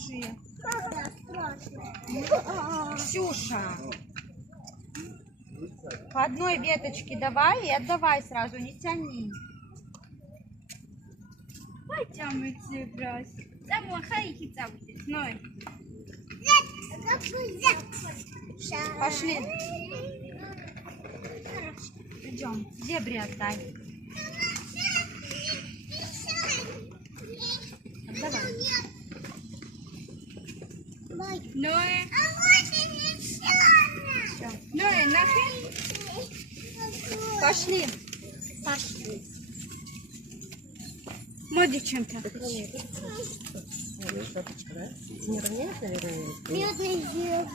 хорошие. Ксюша. По одной веточке давай и отдавай сразу, не тяни. Потянуйте, брось. Пошли. Идем. Зебре отдай. Давай. Ноэ. Все. Ноэ, нахрен. Пошли. Моди чем-то. Не равняет, наверное? Медный зеб.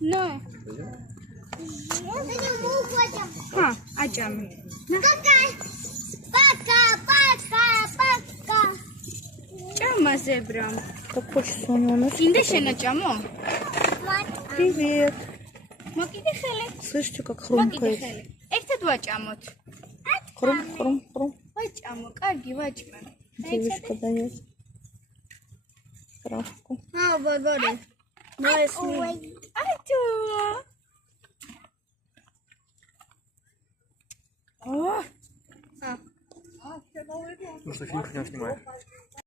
Ноэ. А, Аджам. Пока. Чама зебрам. Как хочется у него носик. Индешена чамо. Привет. Мокиде хеле. Слышите, как Мокиде хрумкает? хеле. Эхтед вачамот. Хрум. Вачамо, карги вачма. Девочка дает травку. Богоре. Ноэ сми. Ачо. Ну что, фильм хотел снимать.